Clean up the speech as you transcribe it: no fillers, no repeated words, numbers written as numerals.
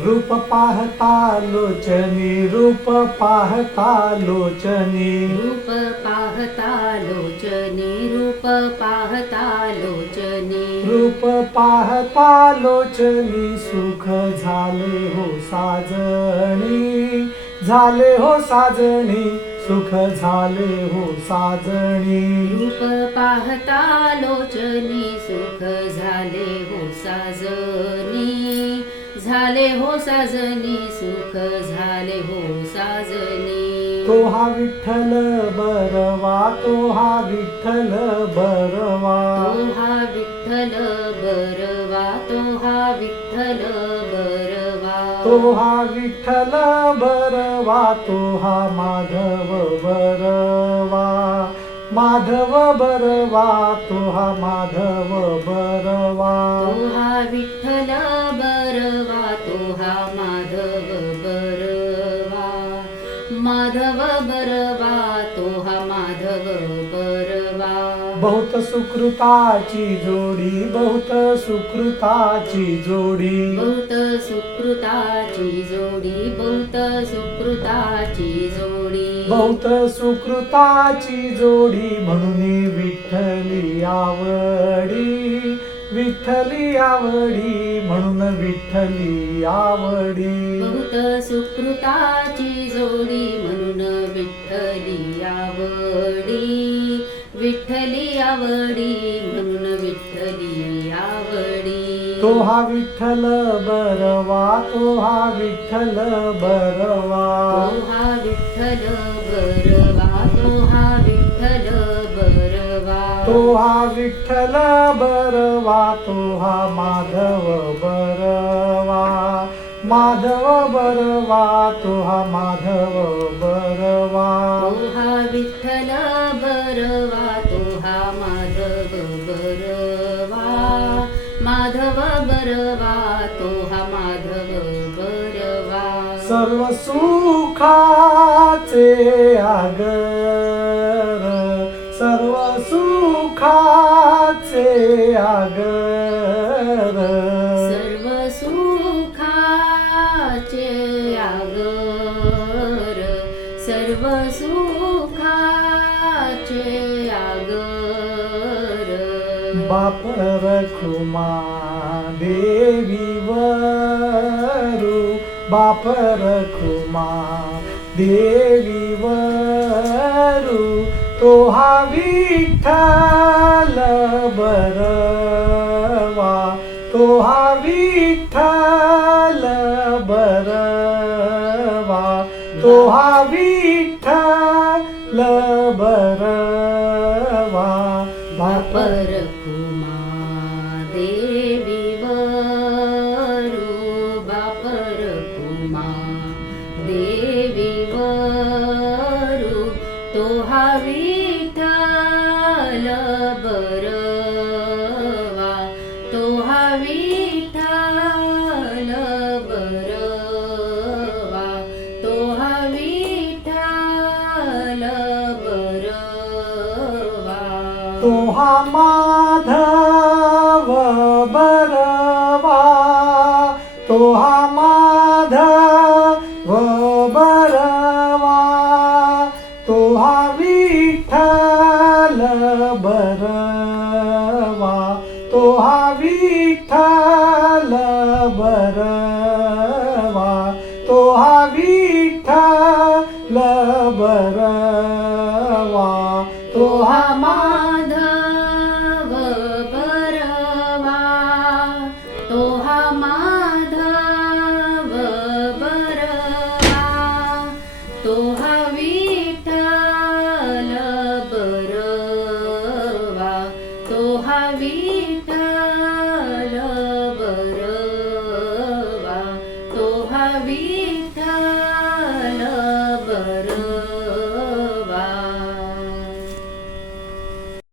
रूप पाहता लोचनी, रूप पाहता लोचनी, रूप पाहता लोचनी, रूप पाहता लोचनी, रूप पाहता लोचनी, सुख झाले हो साजणी, झाले हो साजणी, सुख झाले हो साजणी. रूप पाहता लोचनी, सुख झाले हो साजनी, झाले हो साजनी, सुख झाले हो साजनी. तो हा विठ्ठल बरवा, तो हा विठ्ठल बरवा, तो हा विठ्ठल बरवा, तो हा विठ्ठल बरवा, तो हा विठ्ठल बरवा, तो हा माधव बरवा, माधव बरवा, तो हा माधव बरवा. तो हा विठ्ठल बरवा, तो हा माधव बरवा, माधव बरवा, तो हा माधव बरवा. बहुत सुकृताची जोडी, बहुत सुकृताची जोडी, बहुत सुकृताची जोडी, बहुत सुकृताची जोडी, बहुत सुकृताची जोडी, म्हणून विठ्ठली आवडी, विठ्ठली आवडी, म्हणून विठ्ठली आवडी. बहुत सुकृताची जोडी, म्हणून विठ्ठली आवडी, विठ्ठली आवडी, म्हणून विठ्ठली आवडी. तो हा विठ्ठल बरवा, तो हा विठ्ठल बरवा, तो हा विठ्ठल बरवा, तो हा विठ्ठल बरवा, तो हा विठ्ठल बरवा, तो हा माधव बरवा, माधव बरवा, तो हा माधव बरवा. तो हा विठ्ठल बरवा, तो हा माधव बरवा, माधव बरवा, तो हा माधव बरवा. सर्व सुखाचे आगर, सर्व सुखाचे आगर, सर्व सुखाचे आगर, सर्व सुखाचे आगर. बाप रखुमा देवी वरू, बाप रखुमा देवी वरू, तो हा विठ्ठल बरवा, तो हा विठ्ठल बरवा, तो हा विठ्ठल बरवा. बाप रखुमा देवी वरू, बाप रखुमा देवी वरू, तो हा विठ्ठल बरवा, तो हा विठ्ठल बरवा, तो हा विठ्ठल बरवा. तो हा माधव बरवा, तो हा माधव बरवा, तो हा विठ्ठल बरवा, तो हा विठ्ठल बरवा, तो हा विठ्ठल बरवा, तो हा माधव बरवा, तो हा माधव बरवा, तो हा